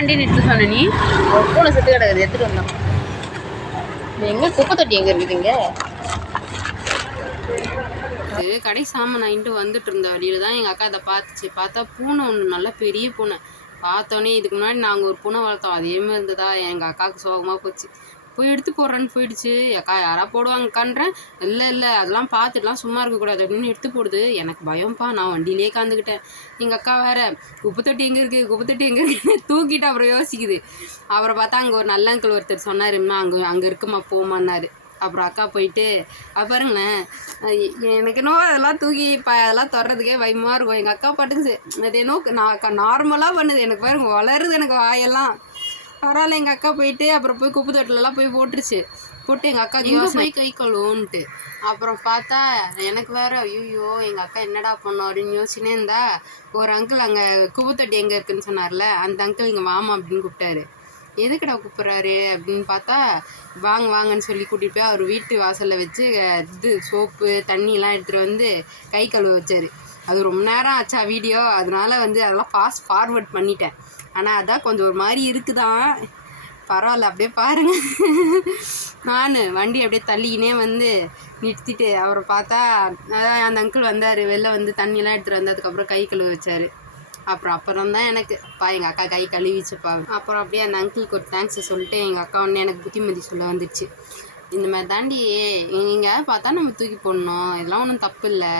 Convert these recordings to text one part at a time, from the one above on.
வண்டி நிறுத்த சொன்ன நீ. பூனை செத்து கிடக்குது எடுத்துட்டு வந்தோம் எங்க குப்பை தொட்டி எங்க இருக்குதுங்க? கடை சாமான் வாங்கிட்டு வந்துட்டு இருந்த வழியில தான் எங்கள் அக்கா அதை பார்த்துச்சு. பார்த்தா பூனை ஒன்று நல்ல பெரிய பூனை. பார்த்தோன்னே இதுக்கு முன்னாடி நாங்கள் ஒரு பூனை வளர்த்தோம். அதே மாதிரி இருந்ததா எங்கள் அக்காவுக்கு சோகமாக போச்சு. போய் எடுத்து போடுறேன்னு போயிடுச்சு. அக்கா யாரா போடுவாங்கக்கான்றேன் இல்லை இல்லை அதெல்லாம் பார்த்துட்டுலாம் சும்மா இருக்கக்கூடாது அப்படின்னு எடுத்து போடுது. எனக்கு பயம்ப்பா நான் வண்டியிலே காந்துக்கிட்டேன். எங்கள் அக்கா வேற குப்பை தொட்டி எங்கே இருக்குது குப்பை தொட்டி எங்கே இருக்குன்னு தூக்கிட்டு அப்புறம் யோசிக்குது. அவரை பார்த்தா அங்கே ஒரு நல்ல அங்கிள் ஒருத்தர் சொன்னாருமா அங்கே அங்கே இருக்குமா போமான்னாரு அப்புறம் அக்கா போயிட்டு பாருங்களேன் எனக்கு என்னவோ அதெல்லாம் தூக்கி இப்போ அதெல்லாம் தொடறதுக்கே பயமாக இருக்கும். எங்கள் அக்கா பாட்டுச்சு அது என்னோ நான் நார்மலாக பண்ணுது. எனக்கு பாருங்க வளருது எனக்கு வாயெல்லாம். பரவாயில்ல எங்கள் அக்கா போயிட்டு அப்புறம் போய் குப்பை தொட்டிலலாம் போய் போட்டுருச்சு. போட்டு எங்கள் அக்கா எங்கே போய் கை கழுவுன்ட்டு அப்புறம் பார்த்தா எனக்கு வேற ஐயோ எங்கள் அக்கா என்னடா பண்ணோம் அப்படின்னு யோசிச்சுனே இருந்தா ஒரு அங்கிள் அங்கே குப்பை தொட்டி எங்கே இருக்குன்னு சொன்னார்ல அந்த அங்கிள் இங்கே வாமா அப்படின்னு கூப்பிட்டாரு. எதுக்குடா கூப்பிட்றாரு அப்படின்னு பார்த்தா வாங்க வாங்கன்னு சொல்லி கூட்டிட்டு போய் அவர் வீட்டு வாசலில் வச்சு இது சோப்பு தண்ணியெல்லாம் எடுத்துகிட்டு வந்து கை கழுவ வச்சாரு. அது ரொம்ப நேரம் ஆச்சா வீடியோ அதனால வந்து அதெல்லாம் ஃபாஸ்ட் ஃபார்வர்ட் பண்ணிட்டேன். ஆனால் அதான் கொஞ்சம் ஒரு மாதிரி இருக்குதான் பரவாயில்ல அப்படியே பாருங்க. நான் வண்டி அப்படியே தள்ளிக்கினே வந்து நிறுத்திட்டு அவரை பார்த்தா அதான் அந்த அங்கிள் வந்தார் வெளில வந்து தண்ணியெல்லாம் எடுத்துகிட்டு வந்ததுக்கப்புறம் கை கழுவ வச்சார். அப்புறம் அப்புறம் தான் எனக்கு பா எங்கள் அக்கா கை கழுவிச்சுப்பா. அப்புறம் அப்படியே அந்த அங்கிளுக்கு ஒரு தேங்க்ஸை சொல்லிட்டு எங்கள் அக்கா ஒன்று எனக்கு புத்திமதி சொல்ல வந்துச்சு இந்த மாதிரி தாண்டி நீங்கள் பார்த்தா நம்ம தூக்கி போடணும். இதெல்லாம் ஒன்றும் தப்பு இல்லை.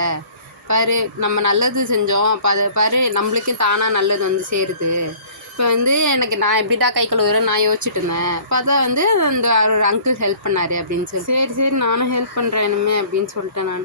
பாரு நம்ம நல்லது செஞ்சோம். பாரு நம்மளுக்கே தானாக நல்லது வந்து சேருது. இப்போ வந்து எனக்கு நான் எப்படிடா கை கழுவுறேன் நான் யோசிச்சுட்டு இருந்தேன். பார்த்தா வந்து அந்த ஒரு அங்கிள் ஹெல்ப் பண்ணாரு அப்படின்னு சொல்லி. சரி சரி நானும் ஹெல்ப் பண்ணுறேன் இனிமே அப்படின்னு சொல்லிட்டேன் நான்.